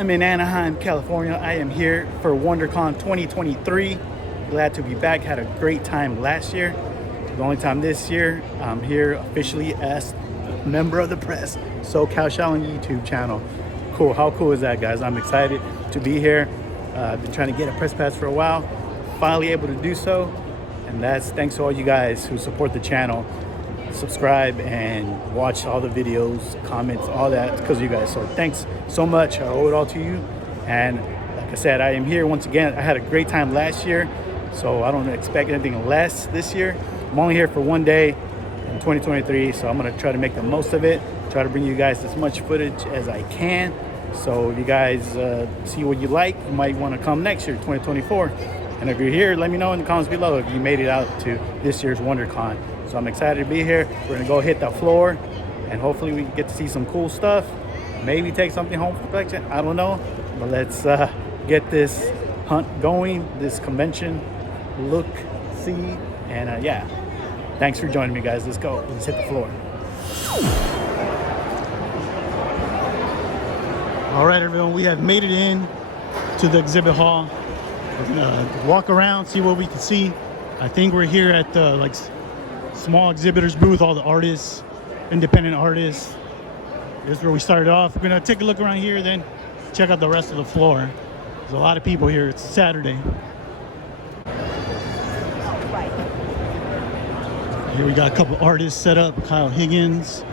I'm in Anaheim, California. I am here for WonderCon 2023. Glad to be back. Had a great time last year. The only time this year. I'm here officially as a member of the press. SoCal Shaolin YouTube channel. Cool. How cool is that, guys? I'm excited to be here. I've been trying to get a press pass for a while. Finally able to do so. And that's thanks to all you guys who support the channel. Subscribe and watch all the videos, comments, all that because of you guys. So thanks so much. I owe it all to you. And like I said, I am here once again. I had a great time last year, so I don't expect anything less this year. I'm only here for one day in 2023, so I'm gonna try to make the most of it. Try to bring you guys as much footage as I can. So if you guys see what you like, you might want to come next year, 2024. And if you're here, let me know in the comments below if you made it out to this year's WonderCon. So I'm excited to be here. We're gonna go hit the floor and hopefully we can get to see some cool stuff. Maybe take something home for collection, I don't know. But let's get this hunt going, this convention look, see, and yeah. Thanks for joining me, guys. Let's go, let's hit the floor. All right, everyone, we have made it in to the exhibit hall. We're gonna walk around, see what we can see. I think we're here at the small exhibitors booth, all the artists, independent artists. This is where we started off. We're gonna take a look around here, then check out the rest of the floor. There's a lot of people here. It's Saturday. Here we got a couple artists set up. Kyle Higgins,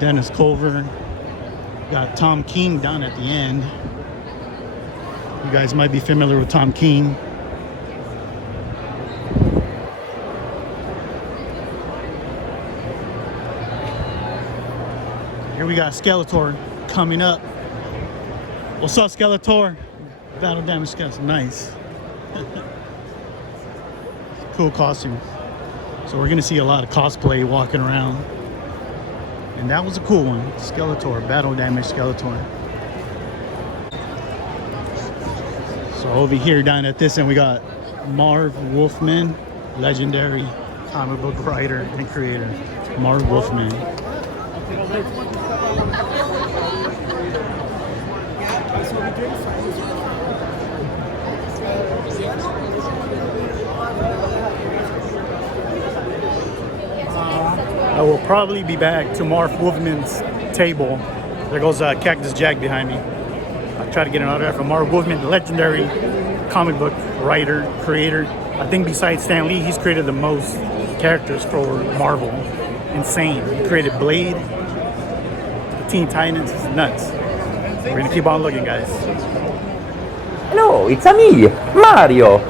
Dennis Culver. Got Tom King down at the end. You guys might be familiar with Tom King. Here we got Skeletor coming up. What's up, Skeletor? Battle damage Skeletor, nice. Cool costume. So we're gonna see a lot of cosplay walking around. And that was a cool one. Skeletor, battle damage Skeletor. So over here down at this end we got Marv Wolfman, legendary comic book writer and creator. Marv Wolfman. I will probably be back to Marv Wolfman's table. There goes Cactus Jack behind me. I try to get an autograph from Marv Wolfman, the legendary comic book writer, creator. I think besides Stan Lee, he's created the most characters for Marvel. Insane. He created Blade, the Teen Titans. It's nuts. We're gonna keep on looking, guys. Hello, it's me, Mario.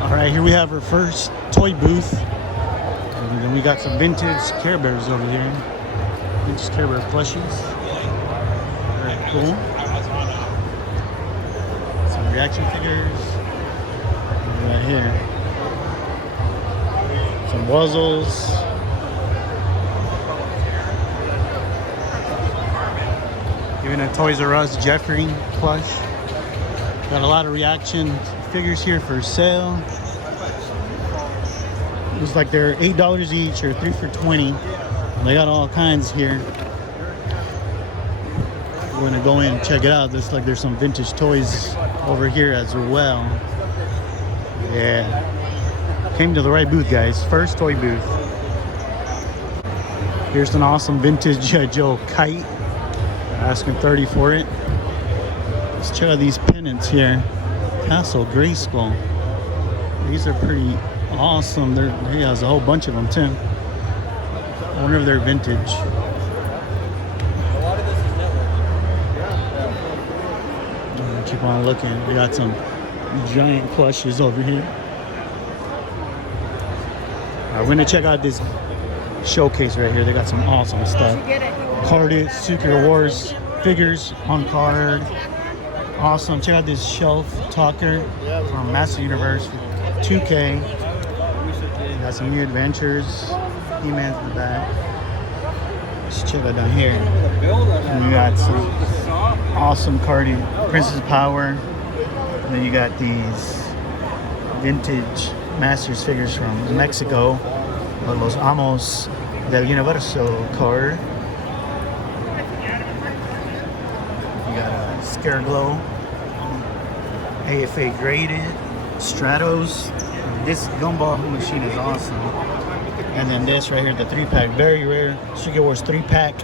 Alright, here we have our first toy booth. And then we got some vintage Care Bears over here. Vintage Care Bear plushies. Very cool. Some reaction figures. Right here. Some Wuzzles. Even a Toys R Us Jeffrey plush. Got a lot of reaction figures here for sale. Looks like they're $8 each or 3 for $20. They got all kinds here. We're gonna go in and check it out. Looks like there's some vintage toys over here as well. Yeah. Came to the right booth, guys. First toy booth. Here's an awesome vintage Joe kite. Asking $30 for it. Let's check out these pennants here. Paso Grayskull. These are pretty awesome. He has a whole bunch of them too. I wonder if they're vintage. Keep on looking. We got some giant plushes over here. Alright, we're gonna check out this showcase right here. They got some awesome stuff. Carded Secret Wars figures on card. Awesome. Check out this shelf talker from Master Universe for 2K. Got some new adventures. He-Man's in the back. Let's check that down here. And we got some awesome carding. Princess Power. And then you got these vintage Masters figures from Mexico. Los Amos del Universo card. You got a Scareglow. AFA graded. Stratos. This gumball machine is awesome. And then this right here, the 3-pack, very rare. Secret Wars 3-pack.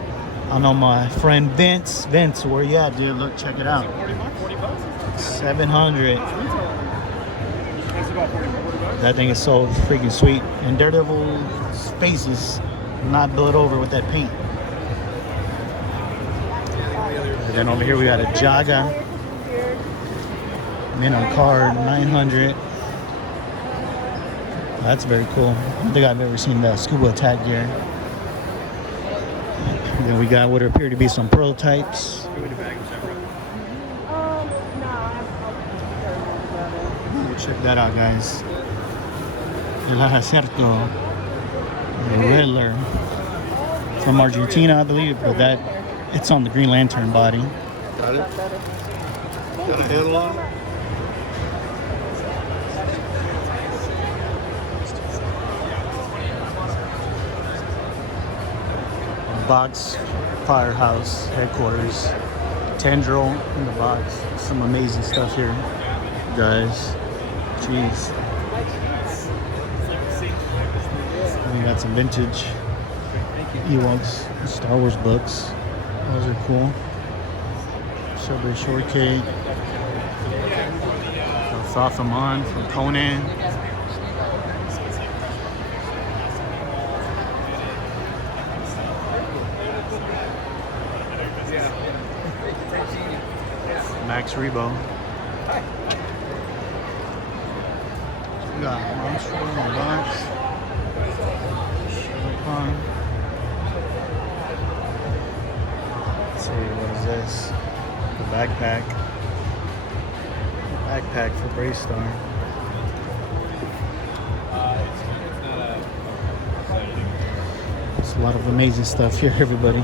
I know my friend Vince. Vince, where you at, dude? Look, check it out. 700. That thing is so freaking sweet. And Daredevil's face is not blurred over with that paint. And then over here we got a Jaga. Mint on card, 900. That's very cool. I don't think I've ever seen that scuba attack gear. And then we got what appear to be some prototypes. Check that out, guys. El Acerto, the Riddler from Argentina, I believe, but it's on the Green Lantern body. Got it. Got a handle on it. Box Firehouse headquarters. Tendril in the box. Some amazing stuff here, guys. Jeez. We got some vintage Ewoks, Star Wars books. Those are cool. Strawberry Shortcake. Sothamon from Conan. Max Rebo. We got Monster in the box. Let's see, what is this? The backpack. Backpack for Braystar. There's a lot of amazing stuff here, everybody.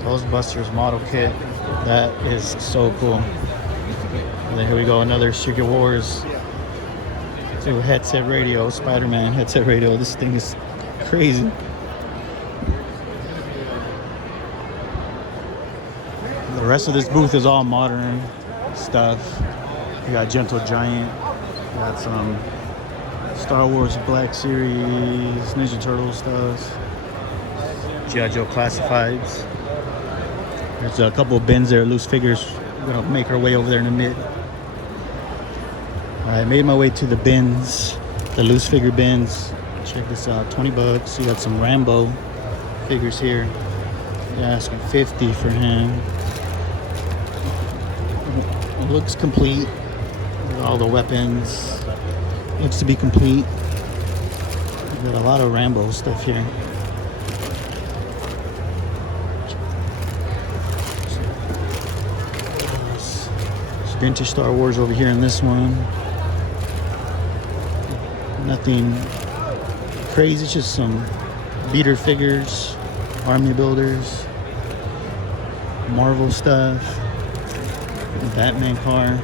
Ghostbusters model kit. That is so cool. And then here we go, another Secret Wars 2 headset radio, Spider-Man headset radio. This thing is crazy. The rest of this booth is all modern stuff. We got Gentle Giant. We got some Star Wars Black Series, Ninja Turtles stuff. G.I. Joe Classifieds. There's a couple of bins there, loose figures. We're gonna make our way over there in a minute. All right, made my way to the bins, the loose figure bins. Check this out, 20 bucks. You got some Rambo figures here. They're asking 50 for him. It looks complete with all the weapons. Looks to be complete. We got a lot of Rambo stuff here. Vintage Star Wars over here in this one. Nothing crazy, just some beater figures, army builders, Marvel stuff, Batman car.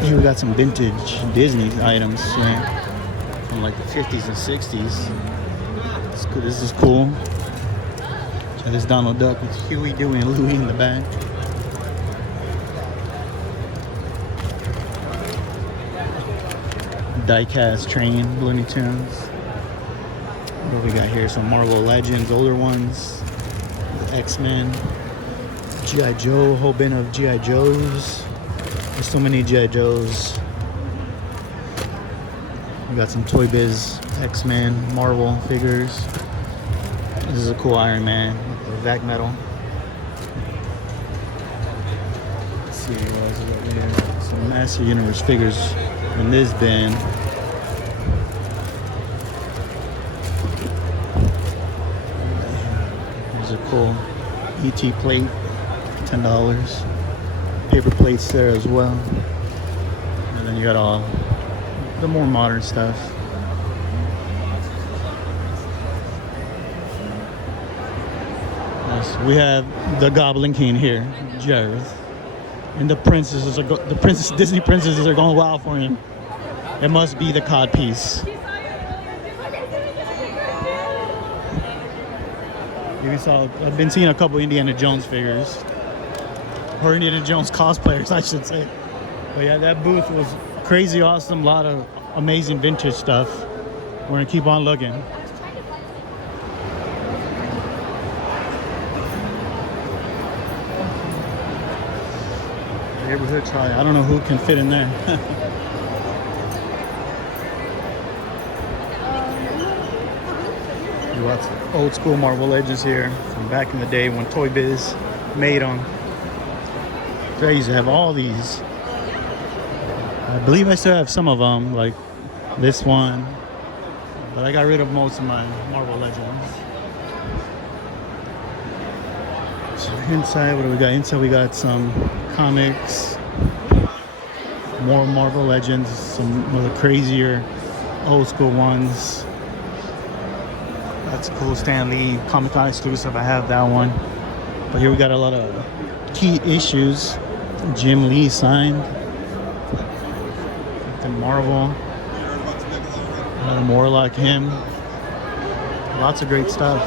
Here we got some vintage Disney items here from like the 50s and 60s. This is cool. Check this Donald Duck with Huey, Dewey, and Louie in the back. Die-cast train, Looney Tunes. What we got here? Some Marvel Legends, older ones. The X-Men. G.I. Joe, whole bin of G.I. Joes. There's so many G.I. Joes. We got some Toy Biz, X-Men, Marvel figures. This is a cool Iron Man with the vac metal. Let's see what else is over here. Some Master Universe figures in this bin. There's a cool ET plate, $10. Paper plates there as well. And then you got all the more modern stuff. Yes, we have the Goblin King here, Jareth, and the princesses are Disney princesses are going wild for him. It must be the cod piece. I've been seeing a couple Indiana Jones figures. Or Indiana Jones cosplayers, I should say. But yeah, that booth was crazy awesome. A lot of amazing vintage stuff. We're gonna keep on looking. Neighborhood trolley. I don't know who can fit in there. Lots of old school Marvel Legends here from back in the day when Toy Biz made them. I used to have all these. I believe I still have some of them, like this one, but I got rid of most of my Marvel Legends. So inside, what do we got? Inside we got some comics, more Marvel Legends, some of the crazier old school ones. That's cool, Stan Lee Comic-Con exclusive. I have that one. But here we got a lot of key issues. Jim Lee signed. Captain Marvel. More like him. Lots of great stuff.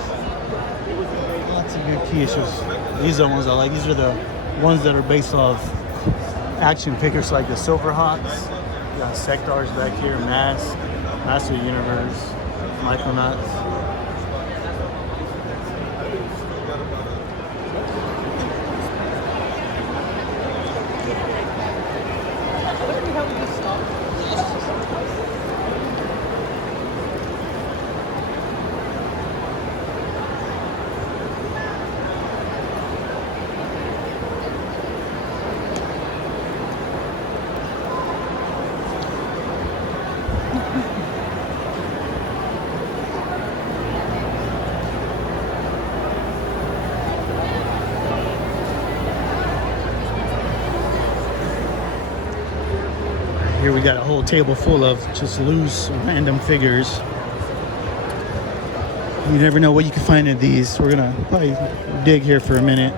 Lots of good key issues. These are the ones I like. These are the ones that are based off action figures like the Silverhawks. You got Sectars back here, Mask, Master of the Universe, Micronauts. Here we got a whole table full of just loose, random figures. You never know what you can find in these. We're gonna probably dig here for a minute.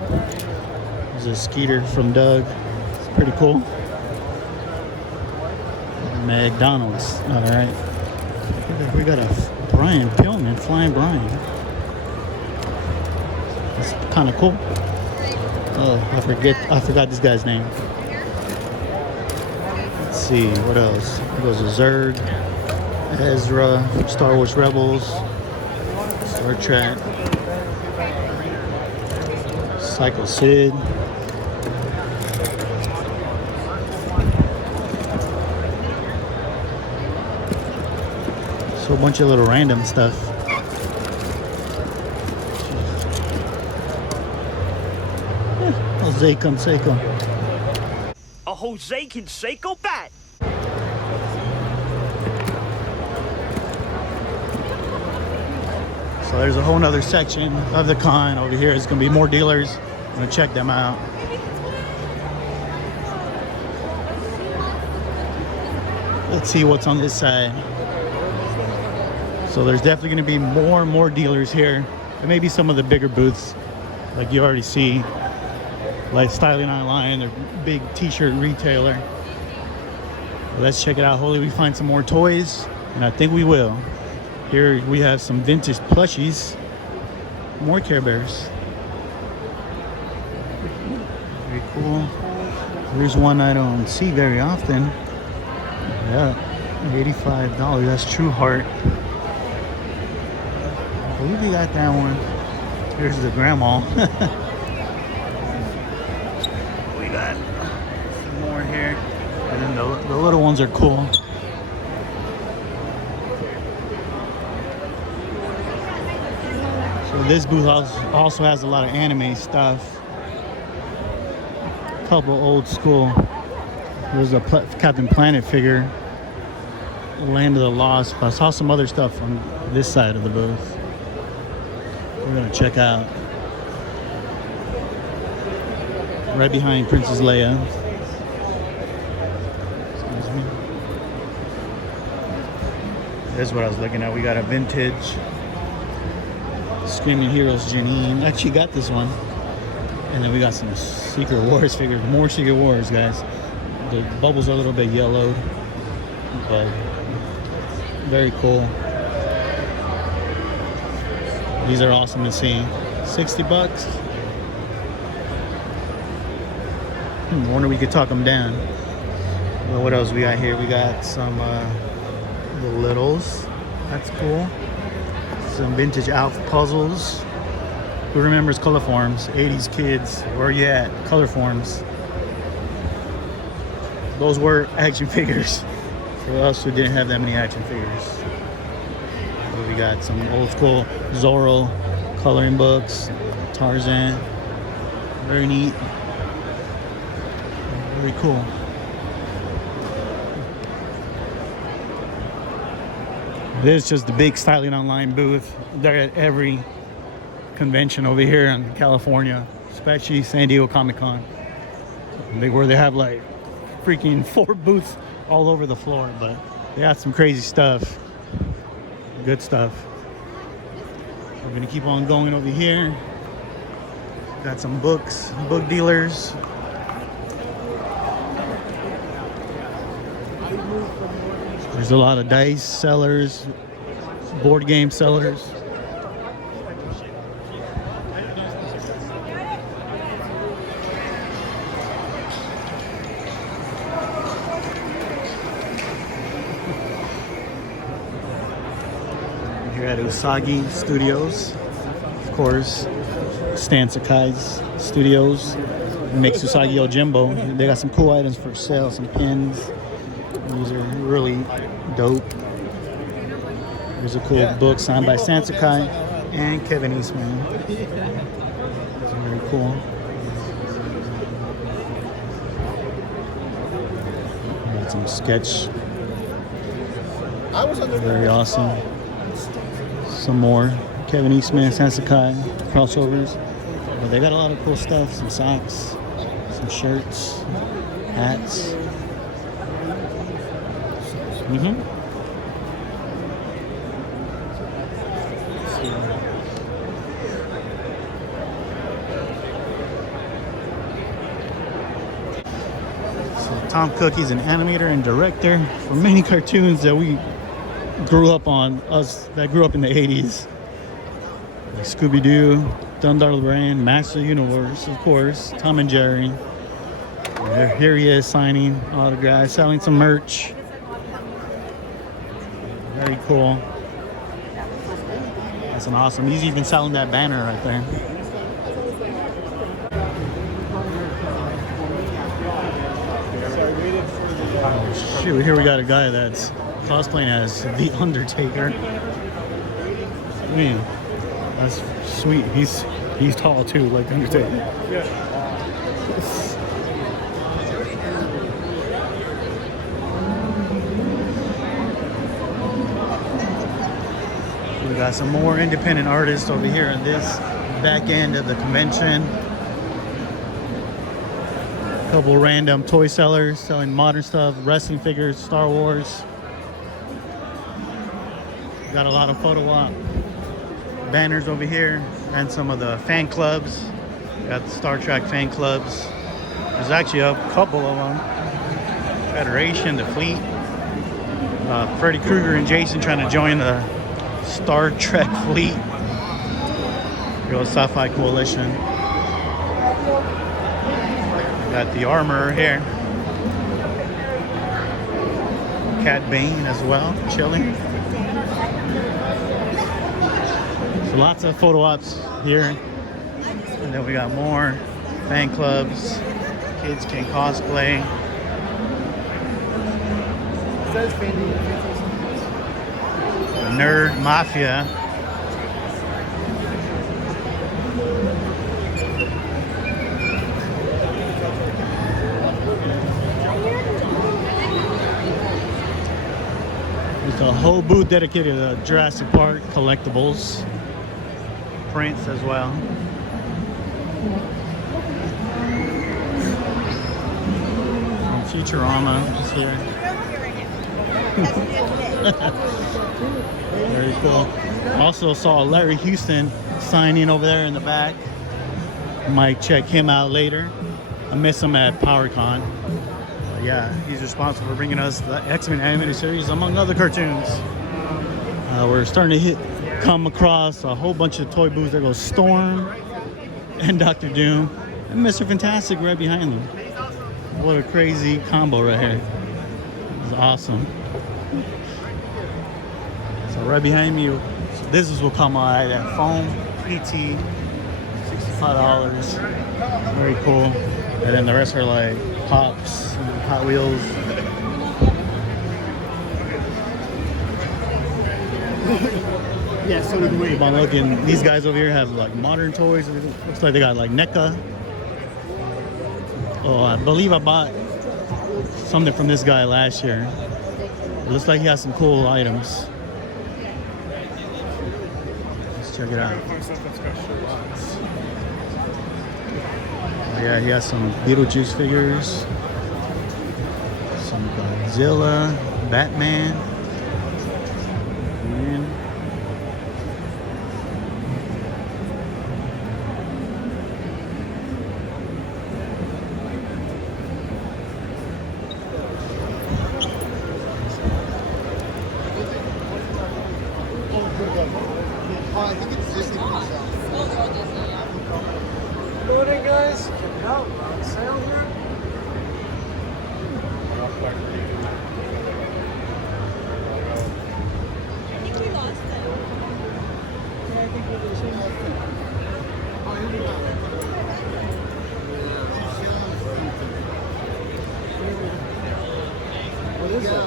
There's a Skeeter from Doug. It's pretty cool. McDonald's. All right. We got a Brian Pillman, Flying Brian. It's kind of cool. Oh, I forgot this guy's name. Let's see, what else? Here goes a Zurg, Ezra, Star Wars Rebels, Star Trek, Psycho Sid. So a bunch of little random stuff. Jose Canseco. A Jose Canseco bat. So there's a whole nother section of the con over here. It's gonna be more dealers. I'm gonna check them out. Let's see what's on this side. So there's definitely gonna be more and more dealers here. And maybe some of the bigger booths, like you already see, like Styling Online, their big t-shirt retailer. Let's check it out. Hopefully we find some more toys, and I think we will. Here we have some vintage plushies, more Care Bears. Very cool. Here's one I don't see very often. Yeah, $85. That's True Heart. I believe we got that one. Here's the grandma. We got some more here. The little ones are cool. So this booth also has a lot of anime stuff. A couple old school. There's a Captain Planet figure. Land of the Lost. I saw some other stuff on this side of the booth. We're gonna check out. Right behind Princess Leia. Excuse me. This is what I was looking at. We got a vintage Screaming Heroes Janine. Actually got this one. And then we got some Secret Wars figures. More Secret Wars, guys. The bubbles are a little bit yellowed, but very cool. These are awesome to see. 60 bucks. I wonder if we could talk them down. Well, what else we got here? We got some the littles. That's cool. Some vintage Alf puzzles. Who remembers color forms? 80s kids. Where you at? Color forms. Those were action figures. For us who didn't have that many action figures. But we got some old school Zorro coloring books. Tarzan. Very neat. Very cool. This is just the big Styling Online booth. They're at every convention over here in California, especially San Diego Comic-Con. Where they have like freaking 4 booths all over the floor, but they got some crazy stuff. Good stuff. We're gonna keep on going over here. Got some books, book dealers. There's a lot of dice sellers, board game sellers. Here at Usagi Studios, of course, Stan Sakai's Studios makes Usagi Yojimbo. They got some cool items for sale, some pins. These are really dope. There's a cool book signed by Stan Sakai and Kevin Eastman. It's very cool. Got some sketch. Very awesome. Some more Kevin Eastman, Stan Sakai crossovers. But they got a lot of cool stuff. Some socks, some shirts, hats. So Tom Cook is an animator and director for many cartoons that we grew up on, us that grew up in the 80s. Like Scooby-Doo, Dundar Brand, Master Universe, of course, Tom and Jerry. Here he is signing autographs, selling some merch. Very cool. That's an awesome. He's even selling that banner right there. Oh, shoot, here we got a guy that's cosplaying as The Undertaker. Man, that's sweet. He's tall too, like The Undertaker. Yeah. We got some more independent artists over here in this back end of the convention. A couple random toy sellers selling modern stuff, wrestling figures, Star Wars. Got a lot of photo op banners over here and some of the fan clubs. Got the Star Trek fan clubs. There's actually a couple of them. Federation, the Fleet. Freddy Krueger and Jason trying to join the Star Trek fleet. Real Sci-Fi Coalition. Got the Armorer here. Cat Bane as well, chilling. So lots of photo ops here. And then we got more fan clubs. Kids can cosplay. Nerd Mafia. There's a whole booth dedicated to Jurassic Park collectibles, prints as well. Futurama is here. Very cool. Also saw Larry Houston signing over there in the back. Might check him out later. I miss him at PowerCon. Yeah, he's responsible for bringing us the X-Men animated series, among other cartoons. We're starting to come across a whole bunch of toy booths. There goes Storm and Dr. Doom and Mr. Fantastic right behind them. What a crazy combo right here. It's awesome. So right behind me, this is what come out that foam PT, $65. Very cool. And then the rest are like Pops, Hot Wheels. Yeah, so did we. Keep on looking. These guys over here have like modern toys. It looks like they got like NECA. Oh, I believe I bought something from this guy last year. It looks like he has some cool items. Let's check it out. Yeah, he has some Beetlejuice figures, some Godzilla, Batman. Morning, guys. Check it out. We're on sale here. I think we lost it. Yeah, I think we did too. What is it?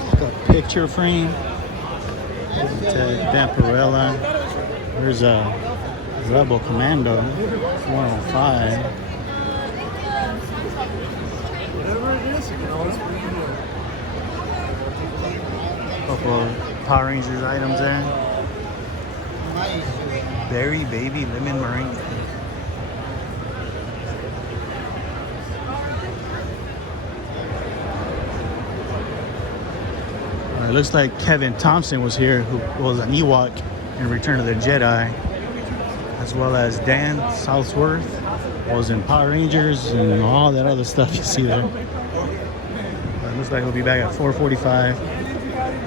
Like a picture frame. Damperella. There's a Rebel Commando 105. Whatever it is, you can always bring it here. Couple of Power Rangers items there. Berry Baby Lemon Meringue. It looks like Kevin Thompson was here, who was an Ewok in Return of the Jedi, as well as Dan Southworth was in Power Rangers and all that other stuff you see there. It looks like he'll be back at 4:45.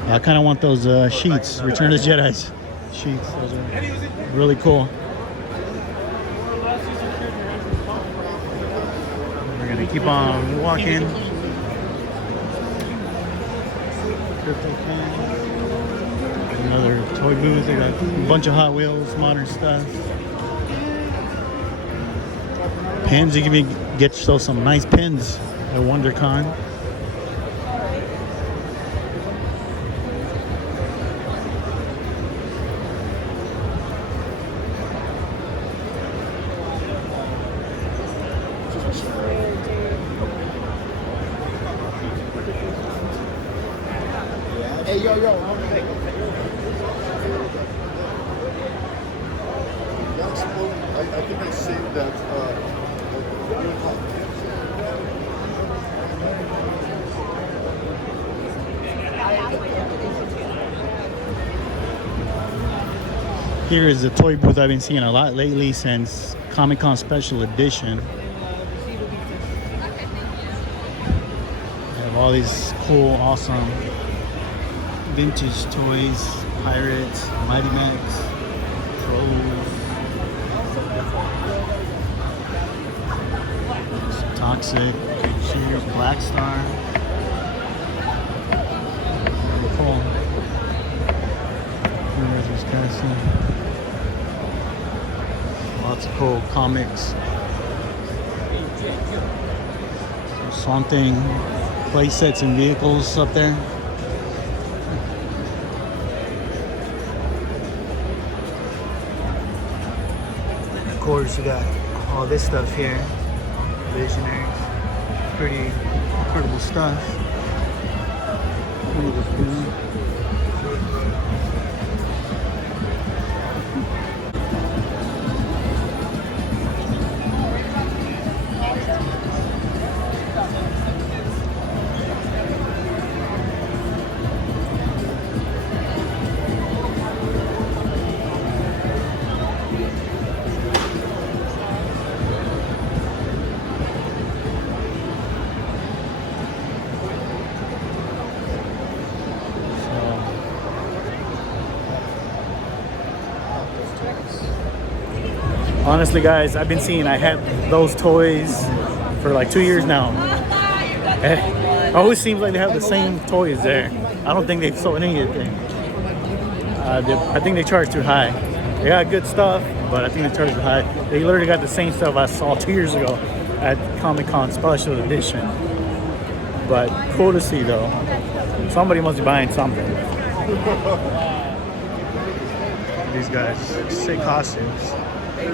I kind of want those sheets, Return of the Jedi's sheets. Those are really cool. We're gonna keep on walking. Another toy booth. They got a bunch of Hot Wheels, modern stuff. Pins. You can get yourself some nice pins at WonderCon. Hey, yo. I think I saved that. Here is the toy booth I've been seeing a lot lately since Comic-Con Special Edition. They have all these cool, awesome vintage toys, Pirates, Mighty Max, Trolls, Toxic, Cheers, Black Star. Very cool. Here's this castle. Lots of cool comics. Swamp Thing, play sets and vehicles up there. Of course, you got all this stuff here. Visionaries. Pretty incredible stuff. Look at this dude. Honestly, guys, I've been seeing, I had those toys for like 2 years now. It always seems like they have the same toys there. I don't think they've sold anything. I think they charge too high. They got good stuff, but I think they charge too high. They literally got the same stuff I saw 2 years ago at Comic-Con Special Edition. But cool to see though. Somebody must be buying something. These guys, sick costumes. The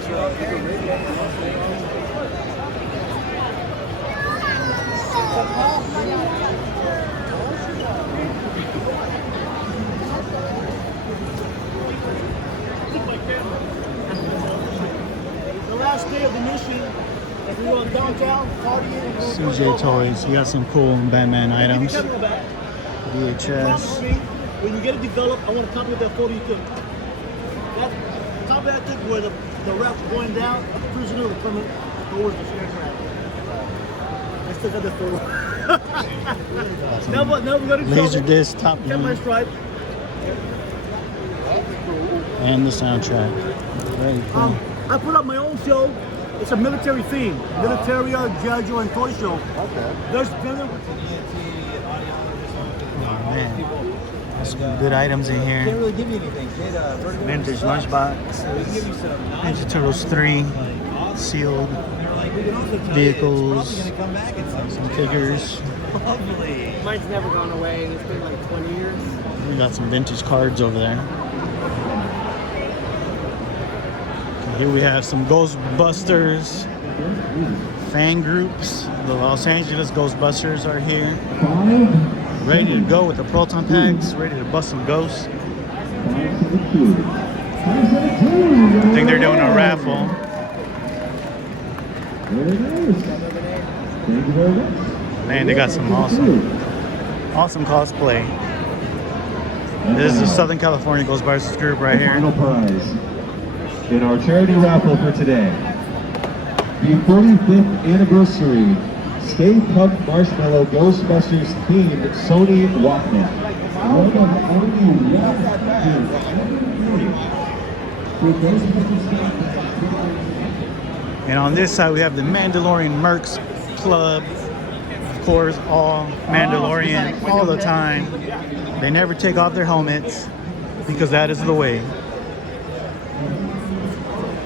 last day of the mission, if we were downtown partying. CJ Toys, you got some cool Batman items. VHS. When you get it developed, I want to copy of that photo you took. That copy I took where the raft going down, a prisoner would come towards the sheriff's raft. I still got that photo. Never got in Laser trouble. disc, top Kept my gun, stripe. and the soundtrack. Very cool. I put up my own show. It's a military theme. Military, Giorgio, and toy show. Okay. There's Oh man, there's some good items in here. Can't really give you anything, kid. Vintage lunchbox. Ninja Turtles 3, sealed vehicles, some figures. Mine's never gone away. It's been like 20 years. We got some vintage cards over there. Okay, here we have some Ghostbusters fan groups. The Los Angeles Ghostbusters are here. Ready to go with the proton packs, ready to bust some ghosts. I think they're doing a raffle. Man, they got some awesome cosplay. This is the Southern California Ghostbusters group right here. Final prize in our charity raffle for today. The 45th anniversary Stay Puft Marshmallow Ghostbusters themed Sony Walkman. And on this side we have the Mandalorian Mercs Club. Of course, all Mandalorian all the time. They never take off their helmets because that is the way.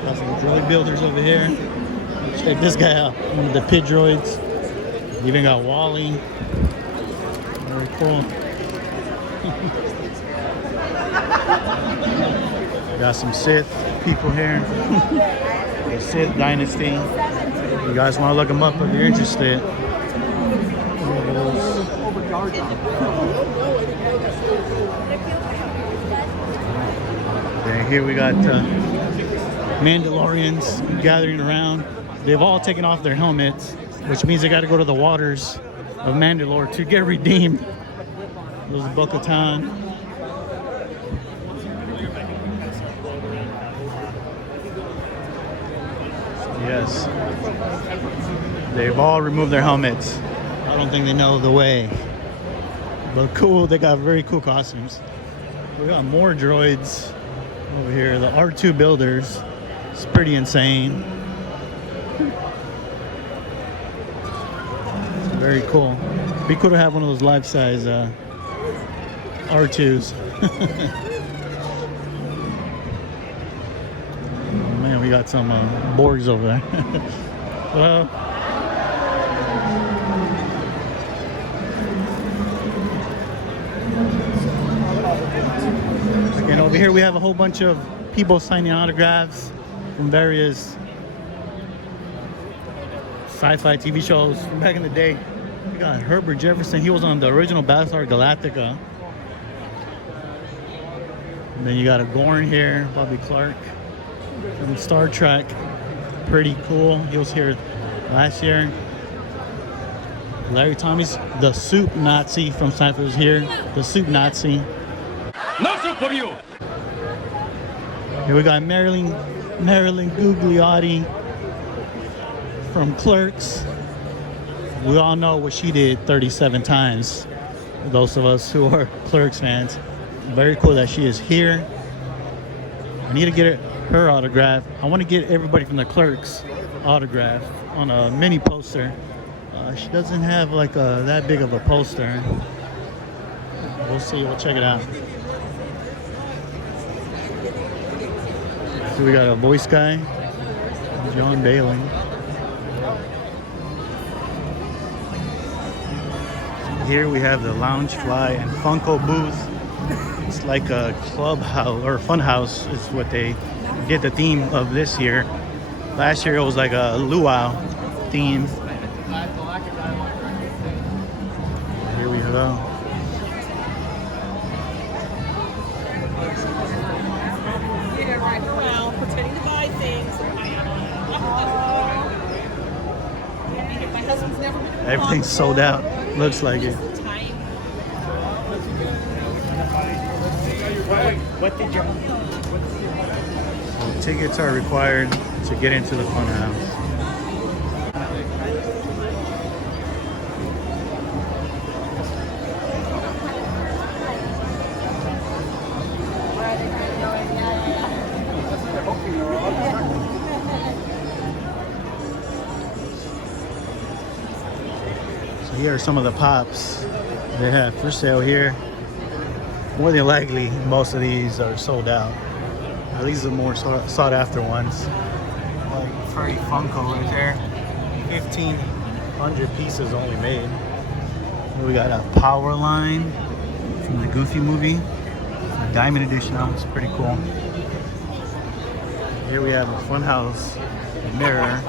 Got some droid builders over here. Check this guy out, one of the pit droids. Even got Wally. Very cool. Got some Sith people here. The Sith Dynasty. You guys want to look them up if you're interested. Okay, here we got Mandalorians gathering around. They've all taken off their helmets, which means they got to go to the waters of Mandalore to get redeemed. There's Bo-Katan. Yes. They've all removed their helmets. I don't think they know the way. But cool, they got very cool costumes. We got more droids over here. The R2 builders. It's pretty insane. Very cool. Be cool to have one of those life-size R2s. Oh man, we got some Borgs over there. And over here we have a whole bunch of people signing autographs from various sci-fi TV shows from back in the day. We got Herbert Jefferson. He was on the original Battlestar Galactica. And then you got a Gorn here, Bobby Clark from Star Trek. Pretty cool. He was here last year. Larry Tommy's the Soup Nazi from Sci-Fi was here. The Soup Nazi. Nothing for you. Here we got Marilyn Gugliotti from Clerks. We all know what she did 37 times. Those of us who are Clerks fans. Very cool that she is here. I need to get her autograph. I want to get everybody from the Clerks autograph on a mini poster. She doesn't have like that big of a poster. We'll see. We'll check it out. So we got a voice guy, John Bailey. Here we have the Loungefly and Funko booth. It's like a clubhouse or fun house is what they did the theme of this year. Last year it was like a luau theme. Here we go. Well, pretending to buy things. My husband's never been to Everything's sold out. Looks like it. What did you? So tickets are required to get into the fun house. So here are some of the pops they have for sale here. More than likely, most of these are sold out. At least the more sought after ones. Like Freddy Funko right there. 1,500 pieces only made. Here we got a Power Line from the Goofy movie. A Diamond Edition. It's pretty cool. Here we have a Funhouse mirror.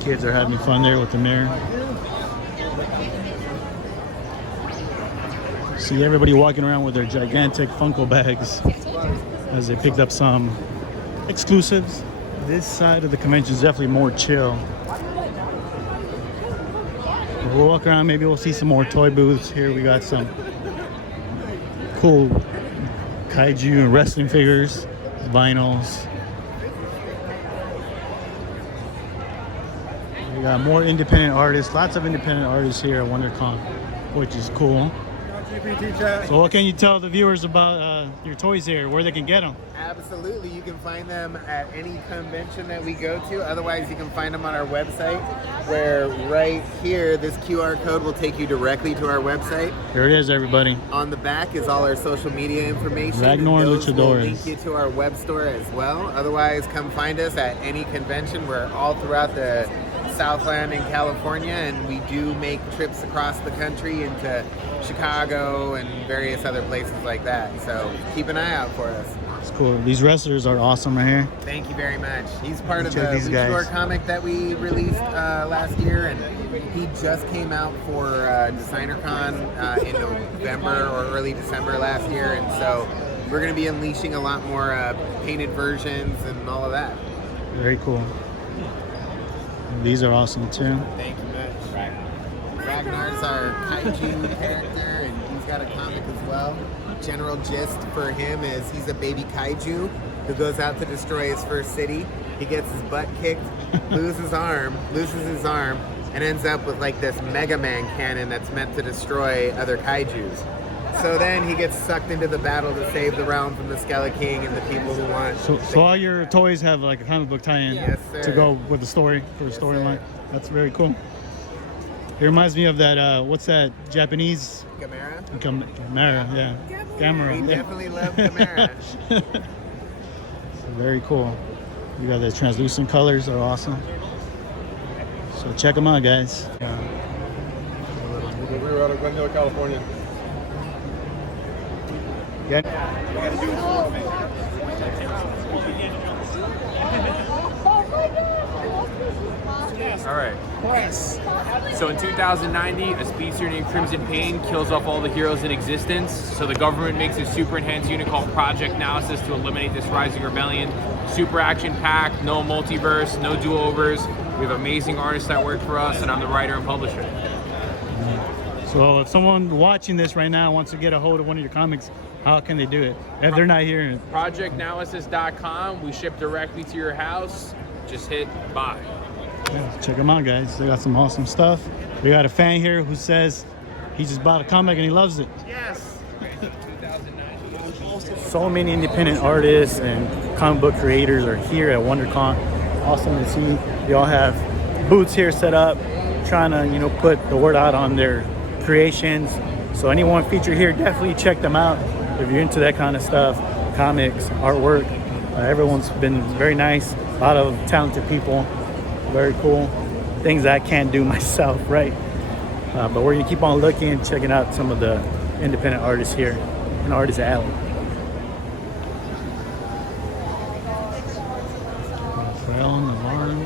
Kids are having fun there with the mirror. See everybody walking around with their gigantic Funko bags as they picked up some exclusives. This side of the convention is definitely more chill. We'll walk around, maybe we'll see some more toy booths. Here we got some cool kaiju and wrestling figures, vinyls. We got more independent artists, lots of independent artists here at WonderCon, which is cool. So what can you tell the viewers about your toys here, where they can get them? Absolutely, you can find them at any convention that we go to. Otherwise, you can find them on our website, where right here, this QR code will take you directly to our website. Here it is, everybody. On the back is all our social media information. Ragnar and those will Luchadores. link you to our web store as well. Otherwise, come find us at any convention. We're all throughout the Southland in California, and we do make trips across the country into Chicago and various other places like that. So keep an eye out for us. It's cool. These wrestlers are awesome right here. Thank you very much. He's part of Check the these guys. Luchador comic that we released last year, and he just came out for DesignerCon in November or early December last year, and so we're going to be unleashing a lot more painted versions and all of that. Very cool. These are awesome too. Thank you much. Ragnar's our kaiju character, and he's got a comic as well. General gist for him is he's a baby kaiju who goes out to destroy his first city. He gets his butt kicked, loses his arm, and ends up with like this Mega Man cannon that's meant to destroy other kaijus. So then he gets sucked into the battle to save the realm from the Skeleton King and the people who want. So all your toys have like a comic book tie-in Yes, sir. to go with the story for the storyline. That's very cool. It reminds me of that. What's that Japanese? Gamera? Gamera, yeah. Gamera. We definitely love Gamera. Very cool. You got the translucent colors, they're awesome. So check them out, guys. Yeah. We were out of Glen Hill, California. Yeah. All right. So in 2090, a speedster named Crimson Pain kills off all the heroes in existence. So the government makes a super enhanced unit called Project Analysis to eliminate this rising rebellion. Super action-packed, no multiverse, no do-overs. We have amazing artists that work for us, and I'm the writer and publisher. So if someone watching this right now wants to get a hold of one of your comics, how can they do it? If they're not here. ProjectAnalysis.com. We ship directly to your house. Just hit buy. Yeah, check them out, guys. They got some awesome stuff. We got a fan here who says he just bought a comic and he loves it. Yes. So many independent artists and comic book creators are here at WonderCon. Awesome to see. They all have booths here set up, trying to, you know, put the word out on their creations. So anyone featured here, definitely check them out if you're into that kind of stuff, comics, artwork. Everyone's been very nice. A lot of talented people. Very cool. Things I can't do myself, right? But we're gonna keep on looking, checking out some of the independent artists here in Artist Alley. Rafael Navarro.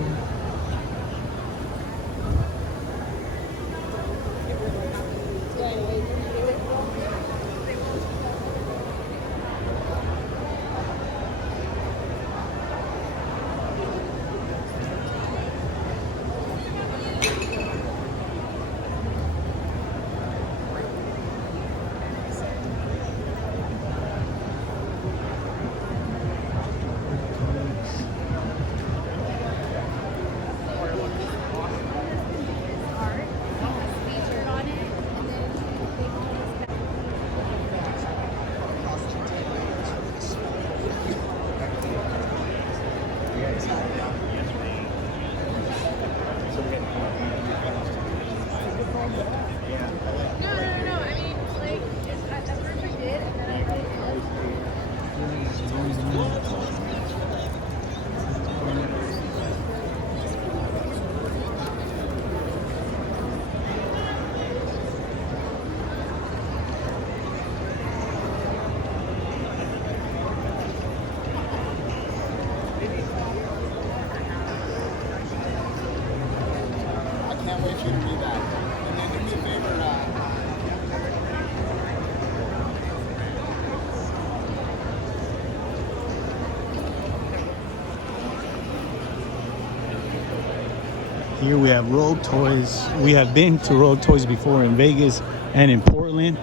Here we have Rogue Toys. We have been to Rogue Toys before in Vegas and in Portland.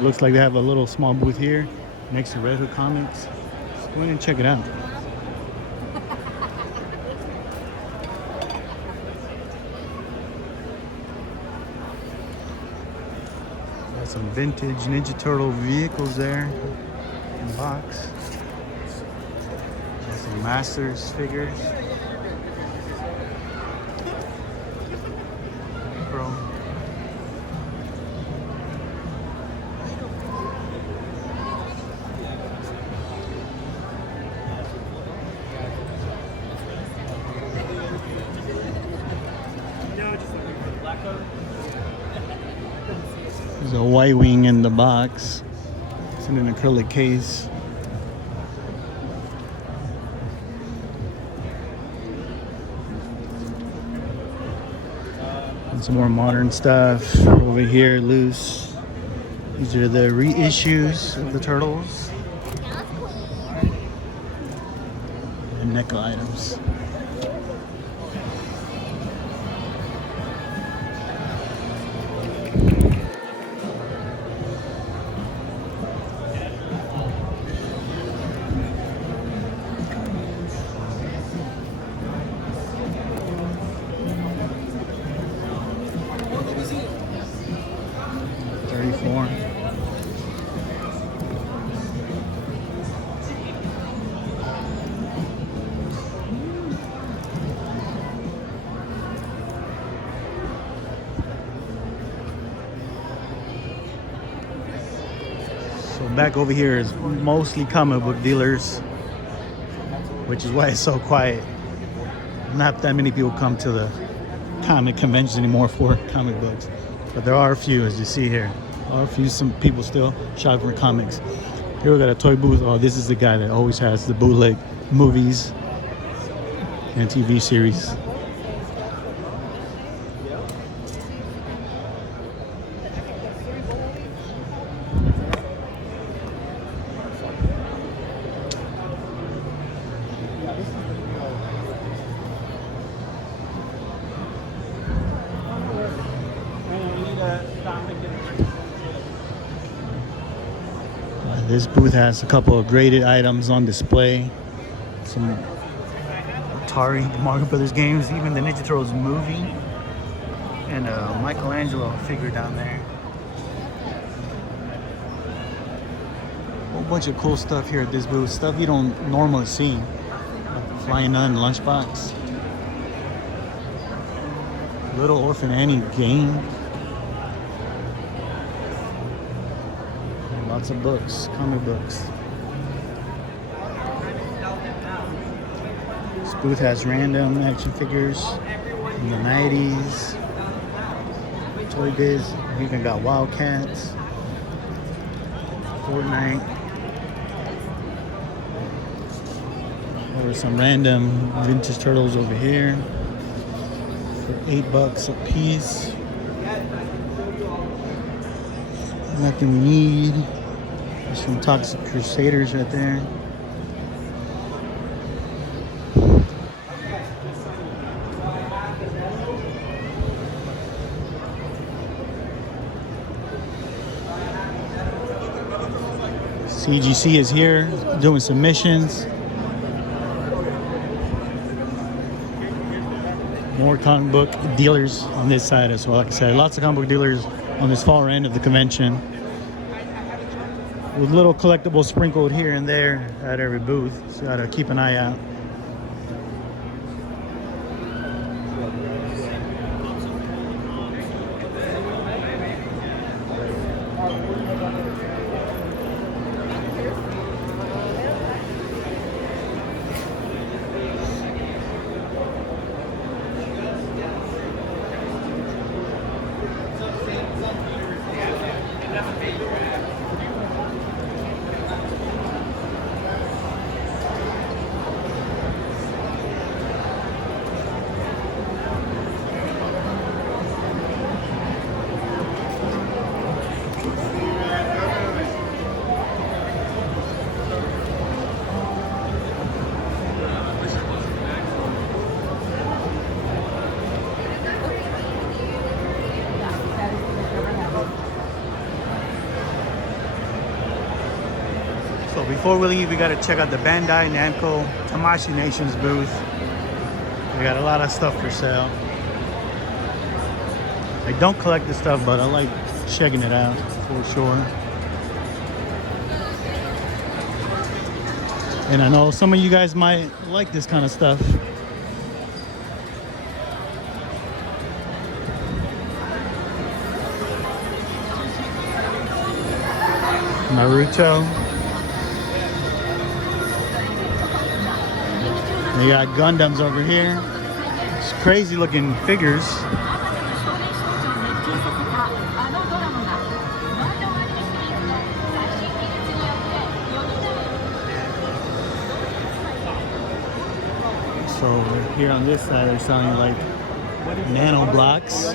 Looks like they have a little small booth here next to Red Hood Comics. Let's go in and check it out. Got some vintage Ninja Turtle vehicles there in the box. Got some Masters figures. There's a white wing in the box. It's in an acrylic case. And some more modern stuff over here, loose. These are the reissues of the Turtles. And NECA items. So back over here is mostly comic book dealers, which is why it's so quiet. Not that many people come to the comic conventions anymore for comic books, but there are a few, as you see here. There are a few, some people still shopping for comics. Here we got a toy booth. Oh, this is the guy that always has the bootleg movies and TV series. This booth has a couple of graded items on display. Some Atari, the Mario Brothers games, even the Ninja Turtles movie, and a Michelangelo figure down there. A whole bunch of cool stuff here at this booth, stuff you don't normally see. Like the Flying Nun lunchbox. Little Orphan Annie game. Lots of books, comic books. This booth has random action figures in the 90s. Toy Biz. We even got Wildcats. Fortnite. There are some random vintage turtles over here for $8 a piece. Nothing we need. There's some Toxic Crusaders right there. CGC is here doing some missions. More comic book dealers on this side as well. Like I said, lots of comic book dealers on this far end of the convention, with little collectibles sprinkled here and there at every booth. So gotta keep an eye out. So before we leave, we gotta check out the Bandai Namco Tamashii Nations booth. We got a lot of stuff for sale. I don't collect this stuff, but I like checking it out for sure. And I know some of you guys might like this kind of stuff. Naruto. They got Gundams over here. It's crazy looking figures. So here on this side, they're selling like nano blocks,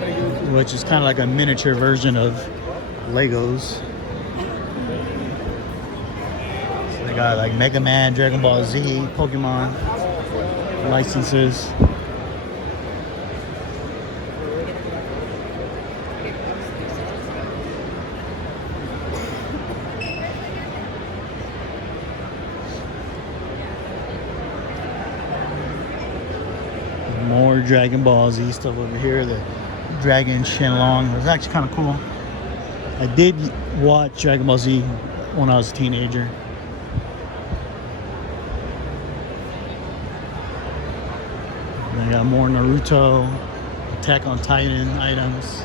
which is kind of like a miniature version of Legos. So they got like Mega Man, Dragon Ball Z, Pokemon licenses. More Dragon Ball Z stuff over here. The Dragon Shenlong. It was actually kind of cool. I did watch Dragon Ball Z when I was a teenager. I got more Naruto, Attack on Titan items.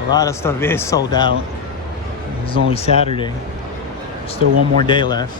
A lot of stuff is sold out. It's only Saturday. Still one more day left.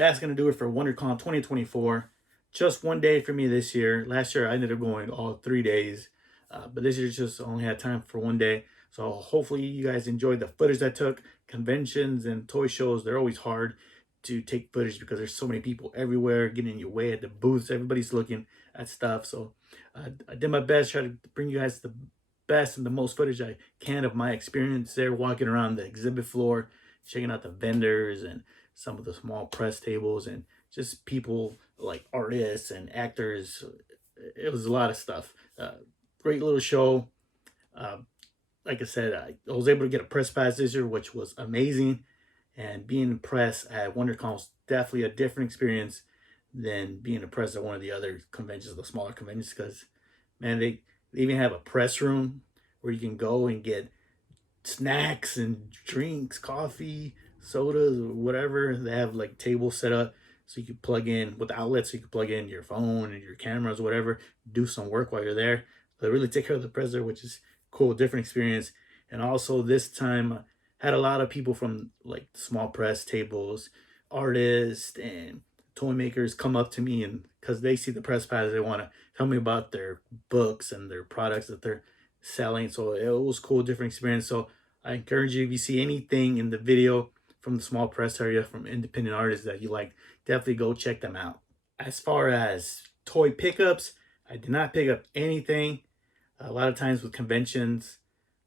that's going to do it for WonderCon 2024. Just one day for me this year. Last year I ended up going all 3 days, but this year just only had time for one day. So hopefully you guys enjoyed the footage I took. Conventions and toy shows, they're always hard to take footage because there's so many people everywhere getting in your way at the booths. Everybody's looking at stuff. So I did my best, try to bring you guys the best and the most footage I can of my experience there, walking around the exhibit floor, checking out the vendors and some of the small press tables and just people like artists and actors. It was a lot of stuff. Great little show. Like I said, I was able to get a press pass this year, which was amazing. And being press at WonderCon was definitely a different experience than being a press at one of the other conventions, the smaller conventions, because, man, they even have a press room where you can go and get snacks and drinks, coffee, sodas, or whatever. They have like tables set up so you can plug in with outlets, so you can plug in your phone and your cameras, whatever, do some work while you're there. They really take care of the press there, which is cool, different experience. And also this time had a lot of people from like small press tables, artists and toy makers come up to me, and because they see the press pass, they want to tell me about their books and their products that they're selling. So it was cool, different experience. So I encourage you, if you see anything in the video from the small press area from independent artists that you like, definitely go check them out. As far as toy pickups, I did not pick up anything. A lot of times with conventions,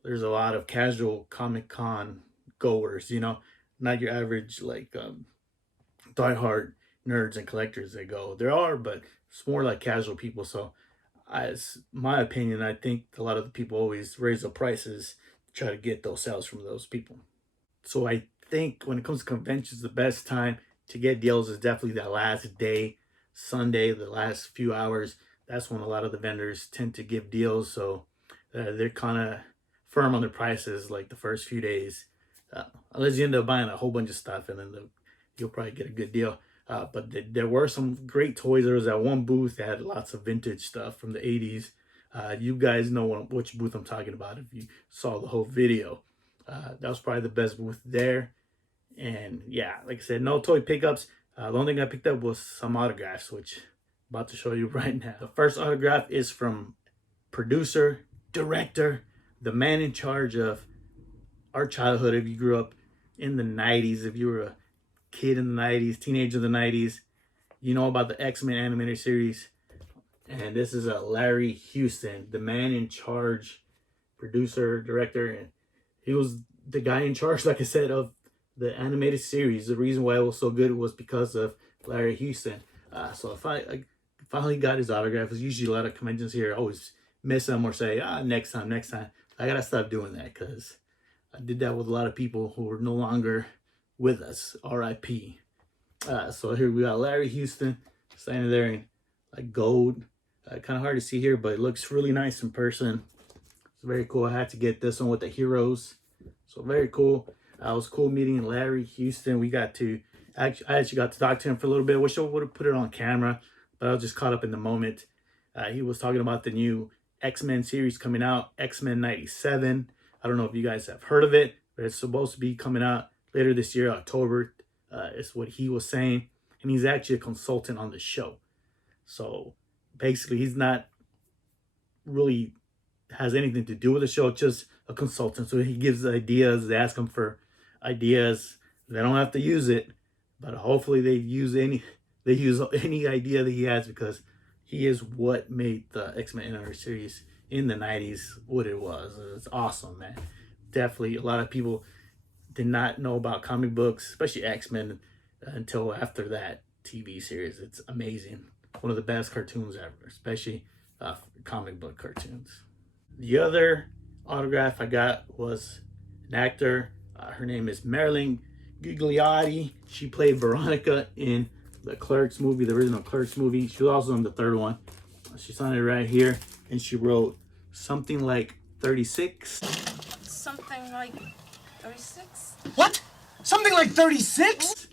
there's a lot of casual Comic-Con goers, you know, not your average like diehard nerds and collectors that go. There are, but it's more like casual people. So as my opinion, I think a lot of the people always raise the prices to try to get those sales from those people. So I think when it comes to conventions, the best time to get deals is definitely that last day, Sunday, the last few hours. That's when a lot of the vendors tend to give deals. So they're kind of firm on their prices like the first few days, unless you end up buying a whole bunch of stuff, and then you'll probably get a good deal. But there were some great toys. There was that one booth that had lots of vintage stuff from the 80s. You guys know which booth I'm talking about if you saw the whole video. That was probably the best booth there. And yeah, like I said, no toy pickups. The only thing I picked up was some autographs, which I'm about to show you right now. The first autograph is from producer, director, the man in charge of our childhood. If you grew up in the 90s, if you were a kid in the 90s, teenager in the 90s, you know about the X-Men animated series. And this is Larry Houston, the man in charge, producer, director, and he was the guy in charge, like I said, of the animated series. The reason why it was so good was because of Larry Houston. So if I finally got his autograph, there's usually a lot of conventions here I always miss them or say, next time. I gotta stop doing that because I did that with a lot of people who are no longer with us. R.I.P. So here we got Larry Houston standing there in like gold. Kind of hard to see here, but it looks really nice in person. It's very cool. I had to get this one with the heroes. So very cool. It was cool meeting Larry Houston. I actually got to talk to him for a little bit. Wish I would have put it on camera, but I was just caught up in the moment. He was talking about the new X-Men series coming out, X-Men 97. I don't know if you guys have heard of it, but it's supposed to be coming out later this year, October, is what he was saying. And he's actually a consultant on the show. So basically, he's not really has anything to do with the show, just a consultant. So he gives ideas, they ask him for ideas. They don't have to use it, but hopefully they use any idea that he has, because he is what made the X-Men animated series in the 90s what it was. It's awesome, man. Definitely a lot of people did not know about comic books, especially X-Men, until after that TV series. It's amazing. One of the best cartoons ever, especially comic book cartoons. The other autograph I got was an actor. Her name is Marilyn Gigliotti. She played Veronica in the Clerks movie, the original Clerks movie. She was also in the third one. She signed it right here, and she wrote something like 36. Something like 36? What? Something like 36?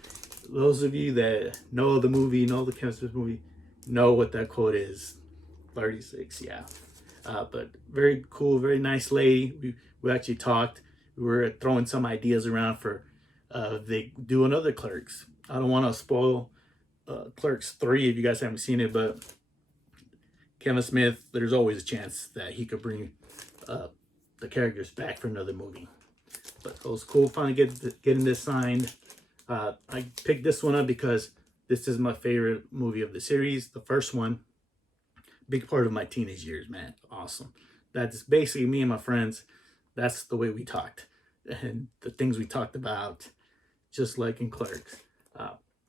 Those of you that know the movie, know the Kevin Smith movie, know what that quote is. 36, yeah. But very cool, very nice lady. We actually talked. We were throwing some ideas around for they do another Clerks. I don't want to spoil Clerks 3 if you guys haven't seen it, but Kevin Smith, there's always a chance that he could bring the characters back for another movie. But it was cool finally getting this signed. I picked this one up because this is my favorite movie of the series. The first one, big part of my teenage years, man. Awesome. That's basically me and my friends. That's the way we talked. And the things we talked about, just like in Clerks.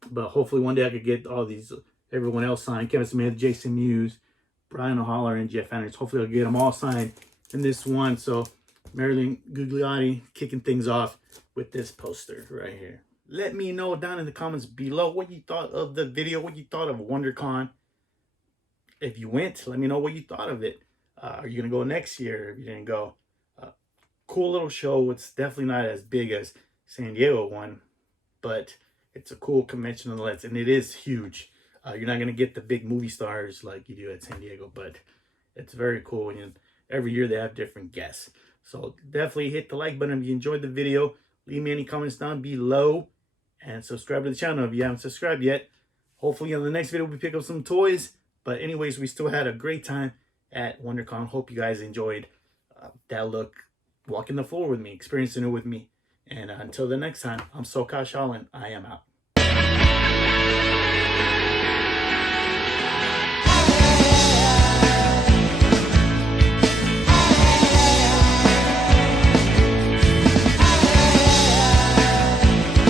But hopefully one day I could get all these, everyone else signed. Kevin Smith, Jason Mewes, Brian O'Haller, and Jeff Anderson. Hopefully I'll get them all signed in this one. So Marilyn Gugliotti kicking things off with this poster right here. Let me know down in the comments below what you thought of the video, what you thought of WonderCon. If you went, let me know what you thought of it. Are you going to go next year if you didn't go? Cool little show. It's definitely not as big as San Diego one, but it's a cool convention nonetheless, and it is huge. You're not going to get the big movie stars like you do at San Diego, but it's very cool. And every year they have different guests. So definitely hit the like button if you enjoyed the video. Leave me any comments down below. And subscribe to the channel if you haven't subscribed yet. Hopefully in the next video we pick up some toys. But anyways, we still had a great time at WonderCon. Hope you guys enjoyed that look. Walking the floor with me, experiencing it with me. And until the next time, I'm Sokash Allen. I am out.